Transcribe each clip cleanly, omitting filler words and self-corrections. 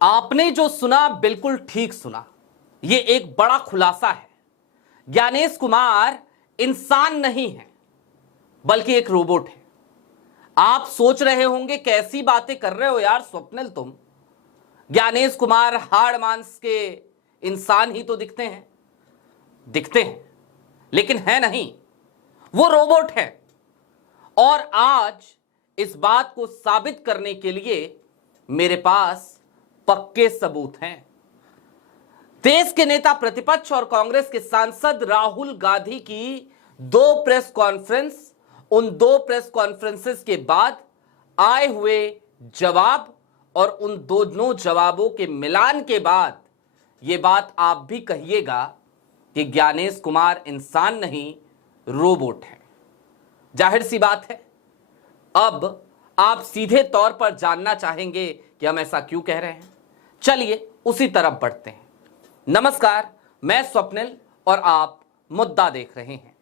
आपने जो सुना बिल्कुल ठीक सुना। यह एक बड़ा खुलासा है। ज्ञानेश कुमार इंसान नहीं है बल्कि एक रोबोट है। आप सोच रहे होंगे कैसी बातें कर रहे हो यार स्वप्निल तुम। ज्ञानेश कुमार हाड़ मांस के इंसान ही तो दिखते हैं लेकिन है नहीं, वो रोबोट है। और आज इस बात को साबित करने के लिए मेरे पास पक्के सबूत हैं। देश के नेता प्रतिपक्ष और कांग्रेस के सांसद राहुल गांधी की दो प्रेस कॉन्फ्रेंस, उन दो प्रेस कॉन्फ्रेंसेस के बाद आए हुए जवाब और उन दोनों जवाबों के मिलान के बाद यह बात आप भी कहिएगा कि ज्ञानेश कुमार इंसान नहीं रोबोट है। जाहिर सी बात है, अब आप सीधे तौर पर जानना चाहेंगे कि हम ऐसा क्यों कह रहे हैं। चलिए उसी तरफ बढ़ते हैं। नमस्कार, मैं स्वप्निल और आप मुद्दा देख रहे हैं।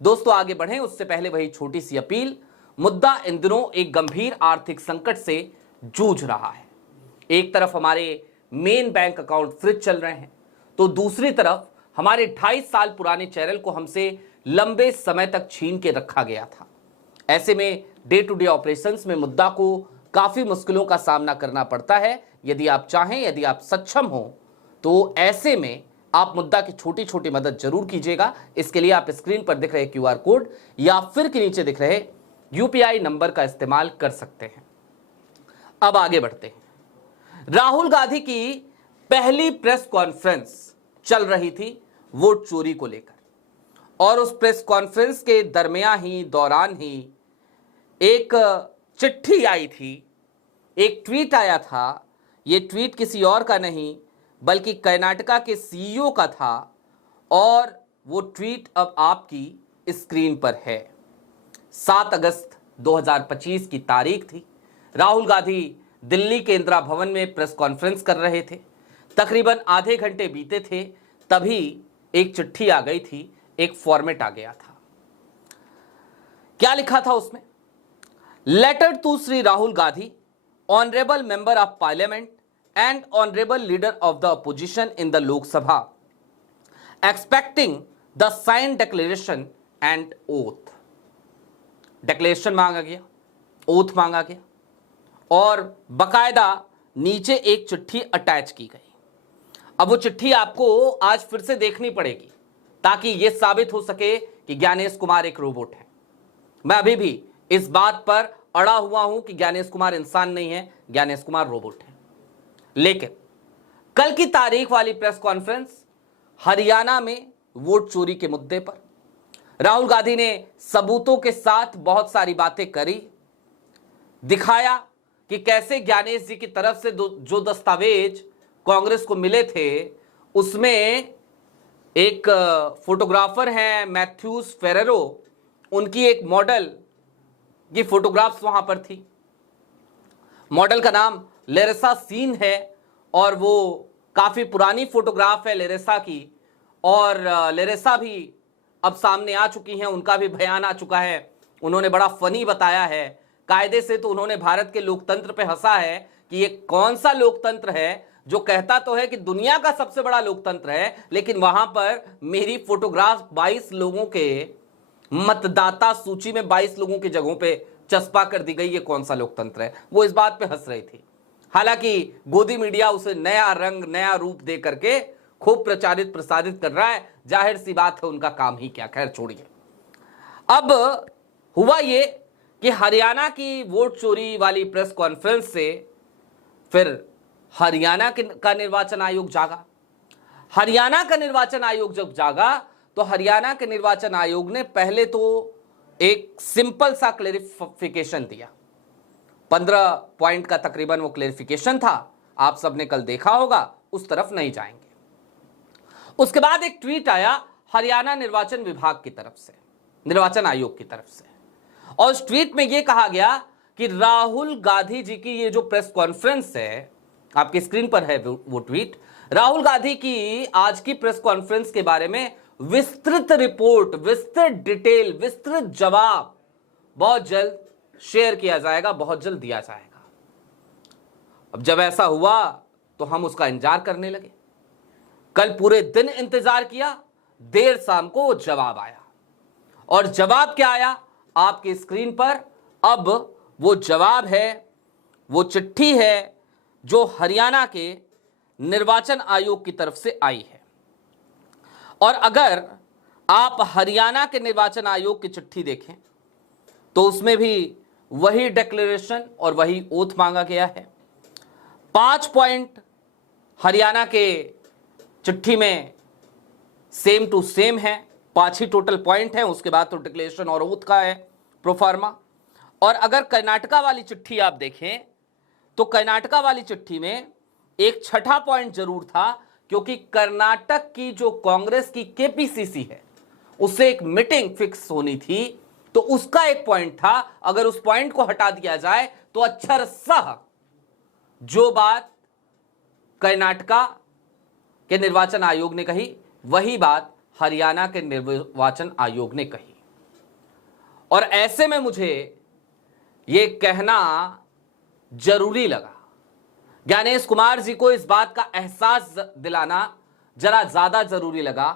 दोस्तों आगे बढ़ें उससे पहले वही छोटी सी अपील। मुद्दा इन दिनों एक गंभीर आर्थिक संकट से जूझ रहा है। एक तरफ हमारे मेन बैंक अकाउंट फ्रीज चल रहे हैं तो दूसरी तरफ हमारे 2.5 साल पुराने चैनल को हमसे लंबे समय तक छीन के रखा गया था। ऐसे में डे टू डे ऑपरेशंस में मुद्दा को काफी मुश्किलों का सामना करना पड़ता है। यदि आप चाहें, यदि आप सक्षम हो तो ऐसे में आप मुद्दा की छोटी छोटी मदद जरूर कीजिएगा। इसके लिए आप स्क्रीन पर दिख रहे QR कोड या फिर के नीचे दिख रहे UPI नंबर का इस्तेमाल कर सकते हैं। अब आगे बढ़ते हैं। राहुल गांधी की पहली प्रेस कॉन्फ्रेंस चल रही थी वोट चोरी को लेकर और उस प्रेस कॉन्फ्रेंस के दौरान ही एक चिट्ठी आई थी, एक ट्वीट आया था। यह ट्वीट किसी और का नहीं बल्कि कर्नाटका के CEO का था और वो ट्वीट अब आपकी स्क्रीन पर है। 7 अगस्त 2025 की तारीख थी। राहुल गांधी दिल्ली के इंदिरा भवन में प्रेस कॉन्फ्रेंस कर रहे थे। तकरीबन आधे घंटे बीते थे तभी एक चिट्ठी आ गई थी, एक फॉर्मेट आ गया था। क्या लिखा था उसमें? Letter to Shri Rahul Gandhi, honourable member of parliament and honorable leader of the opposition in the Lok Sabha, expecting the signed declaration and oath. Declaration मांगा गया, oath मांगा गया और बकायदा नीचे एक चिट्ठी अटैच की गई। अब वो चिट्ठी आपको आज फिर से देखनी पड़ेगी ताकि यह साबित हो सके कि ज्ञानेश कुमार एक रोबोट है। मैं अभी भी इस बात पर अड़ा हुआ हूं कि ज्ञानेश कुमार इंसान नहीं है, ज्ञानेश कुमार रोबोट है। लेकिन कल की तारीख वाली प्रेस कॉन्फ्रेंस हरियाणा में वोट चोरी के मुद्दे पर राहुल गांधी ने सबूतों के साथ बहुत सारी बातें करी, दिखाया कि कैसे ज्ञानेश जी की तरफ से जो दस्तावेज कांग्रेस को मिले थे उसमें एक फोटोग्राफर हैं मैथ्यूस फेरेरो, उनकी एक मॉडल की फोटोग्राफ्स वहां पर थी। मॉडल का नाम लेरेसा सीन है और वो काफी पुरानी फोटोग्राफ है लेरेसा की और लेरेसा भी अब सामने आ चुकी हैं, उनका भी बयान आ चुका है। उन्होंने बड़ा फनी बताया है। कायदे से तो उन्होंने भारत के लोकतंत्र पे हंसा है कि ये कौन सा लोकतंत्र है जो कहता तो है कि दुनिया का सबसे बड़ा लोकतंत्र है, लेकिन वहां पर मेरी फोटोग्राफ 22 लोगों के मतदाता सूची में 22 लोगों की जगहों पे चस्पा कर दी गई। ये कौन सा लोकतंत्र है? वो इस बात पे हंस रही थी। हालांकि गोदी मीडिया उसे नया रंग, नया रूप दे करके खूब प्रचारित प्रसारित कर रहा है। जाहिर सी बात है उनका काम ही क्या। खैर छोड़िए। अब हुआ ये कि हरियाणा की वोट चोरी वाली प्रेस कॉन्फ्रेंस से फिर हरियाणा का निर्वाचन आयोग जागा। हरियाणा का निर्वाचन आयोग जब जागा तो हरियाणा के निर्वाचन आयोग ने पहले तो एक सिंपल सा क्लेरिफिकेशन दिया। 15 पॉइंट का तकरीबन वो क्लेरिफिकेशन था। आप सबने कल देखा होगा, उस तरफ नहीं जाएंगे। उसके बाद एक ट्वीट आया हरियाणा निर्वाचन विभाग की तरफ से, निर्वाचन आयोग की तरफ से, और उस ट्वीट में यह कहा गया कि राहुल गांधी जी की ये जो प्रेस कॉन्फ्रेंस है, आपकी स्क्रीन पर है वो ट्वीट, राहुल गांधी की आज की प्रेस कॉन्फ्रेंस के बारे में विस्तृत रिपोर्ट, विस्तृत डिटेल, विस्तृत जवाब बहुत जल्द शेयर किया जाएगा, बहुत जल्द दिया जाएगा। अब जब ऐसा हुआ तो हम उसका इंतजार करने लगे। कल पूरे दिन इंतजार किया, देर शाम को वो जवाब आया। और जवाब क्या आया आपकी स्क्रीन पर? अब वो जवाब है, वो चिट्ठी है जो हरियाणा के निर्वाचन आयोग की तरफ से आई है। और अगर आप हरियाणा के निर्वाचन आयोग की चिट्ठी देखें तो उसमें भी वही डिक्लेरेशन और वही ओथ मांगा गया है। 5 पॉइंट हरियाणा के चिट्ठी में सेम टू सेम है, 5 ही टोटल पॉइंट है, उसके बाद तो डिक्लेरेशन और ओथ का है प्रोफार्मा। और अगर कर्नाटका वाली चिट्ठी आप देखें तो कर्नाटका वाली चिट्ठी में एक छठा पॉइंट जरूर था, क्योंकि कर्नाटक की जो कांग्रेस की केपीसीसी है उससे एक मीटिंग फिक्स होनी थी, तो उसका एक पॉइंट था। अगर उस पॉइंट को हटा दिया जाए तो अक्षरशः जो बात कर्नाटका के निर्वाचन आयोग ने कही वही बात हरियाणा के निर्वाचन आयोग ने कही। और ऐसे में मुझे यह कहना जरूरी लगा, ज्ञानेश कुमार जी को इस बात का एहसास दिलाना जरा ज्यादा जरूरी लगा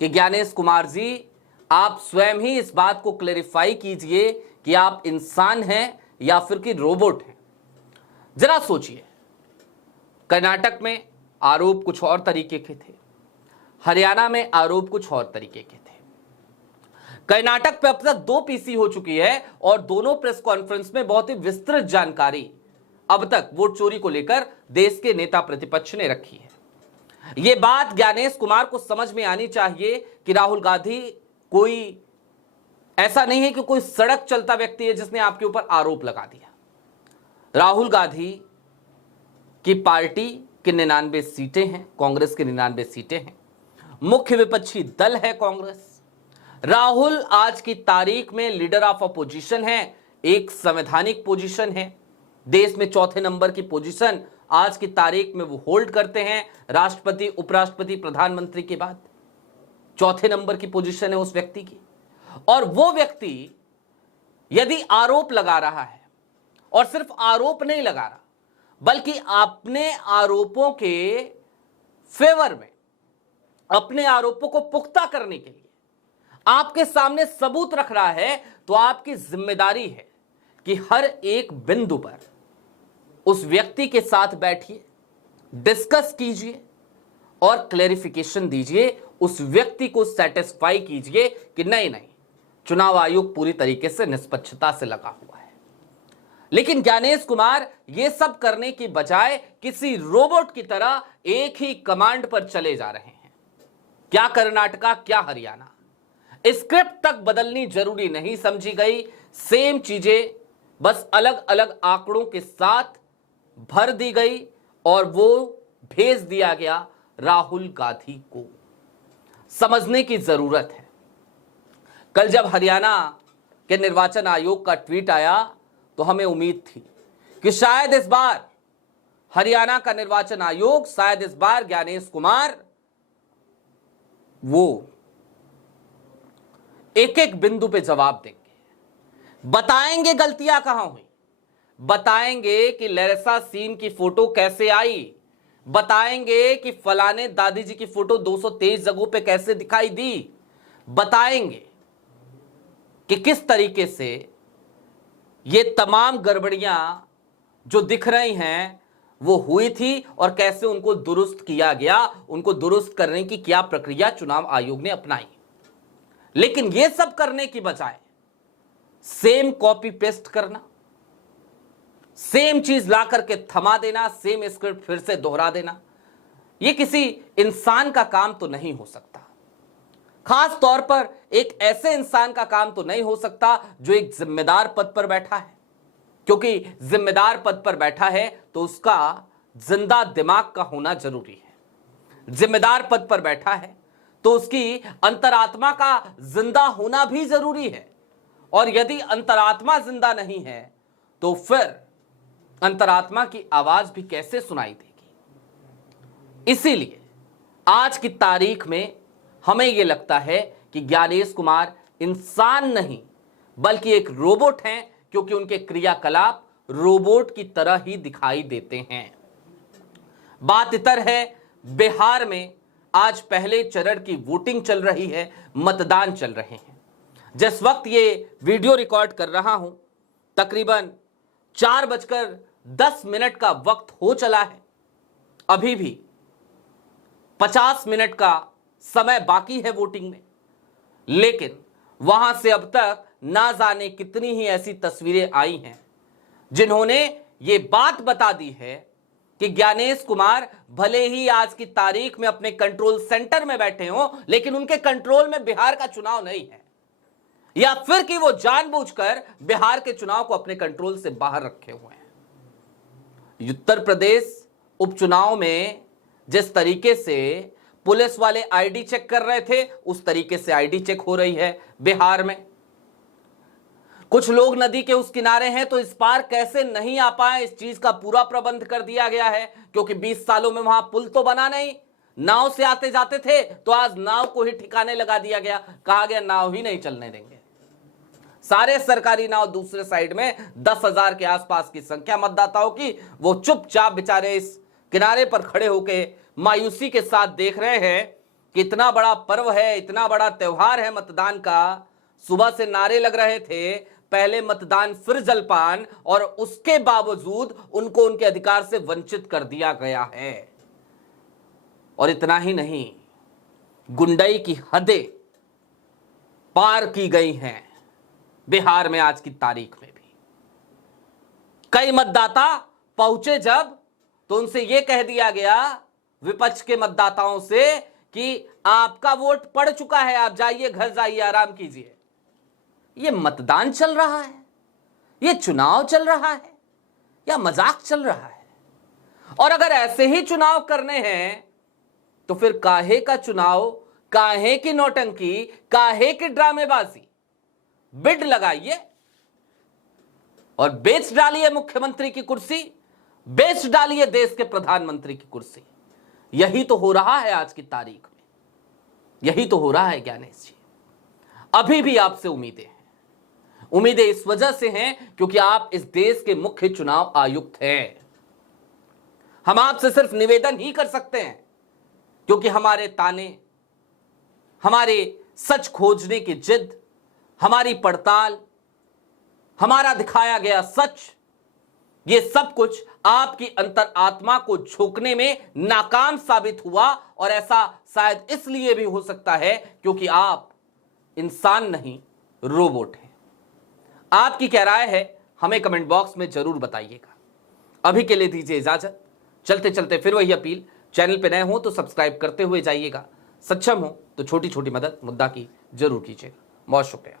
कि ज्ञानेश कुमार जी आप स्वयं ही इस बात को क्लेरिफाई कीजिए कि आप इंसान हैं या फिर कि रोबोट हैं। जरा सोचिए, कर्नाटक में आरोप कुछ और तरीके के थे, हरियाणा में आरोप कुछ और तरीके के थे। कर्नाटक पे अब तक 2 पीसी हो चुकी है और दोनों प्रेस कॉन्फ्रेंस में बहुत ही विस्तृत जानकारी अब तक वोट चोरी को लेकर देश के नेता प्रतिपक्ष ने रखी है। यह बात ज्ञानेश कुमार को समझ में आनी चाहिए कि राहुल गांधी कोई ऐसा नहीं है कि कोई सड़क चलता व्यक्ति है जिसने आपके ऊपर आरोप लगा दिया। राहुल गांधी की पार्टी की 99 सीटें हैं, कांग्रेस की 99 सीटें हैं, मुख्य विपक्षी दल है कांग्रेस। राहुल आज की तारीख में लीडर ऑफ अपोजिशन है, एक संवैधानिक पोजीशन है, देश में 4थे नंबर की पोजीशन आज की तारीख में वो होल्ड करते हैं। राष्ट्रपति, उपराष्ट्रपति, प्रधानमंत्री के बाद 4थे नंबर की पोजीशन है उस व्यक्ति की। और वो व्यक्ति यदि आरोप लगा रहा है, और सिर्फ आरोप नहीं लगा रहा बल्कि अपने आरोपों के फेवर में, अपने आरोपों को पुख्ता करने के लिए आपके सामने सबूत रख रहा है, तो आपकी जिम्मेदारी है कि हर एक बिंदु पर उस व्यक्ति के साथ बैठिए, डिस्कस कीजिए और क्लैरिफिकेशन दीजिए, उस व्यक्ति को सेटिस्फाई कीजिए कि नहीं, चुनाव आयोग पूरी तरीके से निष्पक्षता से लगा हुआ है। लेकिन ज्ञानेश कुमार ये सब करने की बजाय किसी रोबोट की तरह एक ही कमांड पर चले जा रहे हैं। क्या कर्नाटका, क्या हरियाणा, स्क्रिप्ट तक बदलनी जरूरी नहीं समझी गई। सेम चीजें बस अलग अलग आंकड़ों के साथ भर दी गई और वो भेज दिया गया राहुल गांधी को। समझने की जरूरत है। कल जब हरियाणा के निर्वाचन आयोग का ट्वीट आया तो हमें उम्मीद थी कि शायद इस बार हरियाणा का निर्वाचन आयोग, शायद इस बार ज्ञानेश कुमार वो एक एक बिंदु पे जवाब देंगे, बताएंगे गलतियां कहां हुई, बताएंगे कि लहरसा सीन की फोटो कैसे आई, बताएंगे कि फलाने दादी जी की फोटो 223 जगहों पे कैसे दिखाई दी, बताएंगे कि किस तरीके से ये तमाम गड़बड़ियां जो दिख रही हैं वो हुई थी और कैसे उनको दुरुस्त किया गया, उनको दुरुस्त करने की क्या प्रक्रिया चुनाव आयोग ने अपनाई। लेकिन ये सब करने की बजाय सेम कॉपी पेस्ट करना, सेम चीज ला करके थमा देना, सेम स्क्रिप्ट फिर से दोहरा देना, ये किसी इंसान का काम तो नहीं हो सकता। खास तौर पर एक ऐसे इंसान का काम तो नहीं हो सकता जो एक जिम्मेदार पद पर बैठा है, क्योंकि जिम्मेदार पद पर बैठा है तो उसका जिंदा दिमाग का होना जरूरी है। जिम्मेदार पद पर बैठा है तो उसकी अंतरात्मा का जिंदा होना भी जरूरी है, और यदि अंतरात्मा जिंदा नहीं है तो फिर अंतरात्मा की आवाज भी कैसे सुनाई देगी। इसीलिए आज की तारीख में हमें यह लगता है कि ज्ञानेश कुमार इंसान नहीं बल्कि एक रोबोट हैं, क्योंकि उनके क्रियाकलाप रोबोट की तरह ही दिखाई देते हैं। बात इतर है, बिहार में आज पहले चरण की वोटिंग चल रही है, मतदान चल रहे हैं। जिस वक्त ये वीडियो रिकॉर्ड कर रहा हूं, तकरीबन 4:10 का वक्त हो चला है। अभी भी 50 मिनट का समय बाकी है वोटिंग में, लेकिन वहां से अब तक ना जाने कितनी ही ऐसी तस्वीरें आई हैं जिन्होंने ये बात बता दी है कि ज्ञानेश कुमार भले ही आज की तारीख में अपने कंट्रोल सेंटर में बैठे हों, लेकिन उनके कंट्रोल में बिहार का चुनाव नहीं है, या फिर कि वो जानबूझकर बिहार के चुनाव को अपने कंट्रोल से बाहर रखे हुए हैं। उत्तर प्रदेश उपचुनाव में जिस तरीके से पुलिस वाले आईडी चेक कर रहे थे, उस तरीके से आईडी चेक हो रही है बिहार में। कुछ लोग नदी के उस किनारे हैं तो इस पार कैसे नहीं आ पाए, इस चीज का पूरा प्रबंध कर दिया गया है, क्योंकि 20 सालों में वहां पुल तो बना नहीं, नाव से आते जाते थे, तो आज नाव को ही ठिकाने लगा दिया गया, कहा गया नाव ही नहीं चलने देंगे। सारे सरकारी नाव दूसरे साइड में 10,000 के आसपास की संख्या मतदाताओं की, वो चुपचाप बेचारे इस किनारे पर खड़े होकर मायूसी के साथ देख रहे हैं कि इतना बड़ा पर्व है, इतना बड़ा त्योहार है मतदान का। सुबह से नारे लग रहे थे, पहले मतदान फिर जलपान, और उसके बावजूद उनको उनके अधिकार से वंचित कर दिया गया है। और इतना ही नहीं, गुंडाई की हदें पार की गई हैं बिहार में आज की तारीख में भी। कई मतदाता पहुंचे जब, तो उनसे यह कह दिया गया विपक्ष के मतदाताओं से कि आपका वोट पड़ चुका है, आप जाइए घर जाइए, आराम कीजिए। ये मतदान चल रहा है, ये चुनाव चल रहा है, या मजाक चल रहा है? और अगर ऐसे ही चुनाव करने हैं तो फिर काहे का चुनाव, काहे की नौटंकी, काहे की ड्रामेबाजी? बिड लगाइए और बेच डालिए मुख्यमंत्री की कुर्सी, बेच डालिए देश के प्रधानमंत्री की कुर्सी। यही तो हो रहा है आज की तारीख में, यही तो हो रहा है ज्ञानेश जी। अभी भी आपसे उम्मीदें हैं, उम्मीदें इस वजह से हैं क्योंकि आप इस देश के मुख्य चुनाव आयुक्त हैं। हम आपसे सिर्फ निवेदन ही कर सकते हैं, क्योंकि हमारे ताने, हमारे सच खोजने की जिद, हमारी पड़ताल, हमारा दिखाया गया सच, ये सब कुछ आपकी अंतर आत्मा को झोंकने में नाकाम साबित हुआ। और ऐसा शायद इसलिए भी हो सकता है क्योंकि आप इंसान नहीं, रोबोट हैं। आपकी क्या राय है, हमें कमेंट बॉक्स में जरूर बताइएगा। अभी के लिए दीजिए इजाजत। चलते चलते फिर वही अपील, चैनल पे नए हो तो सब्सक्राइब करते हुए जाइएगा, सक्षम हो तो छोटी छोटी मदद मुद्दा की जरूर कीजिएगा। बहुत शुक्रिया।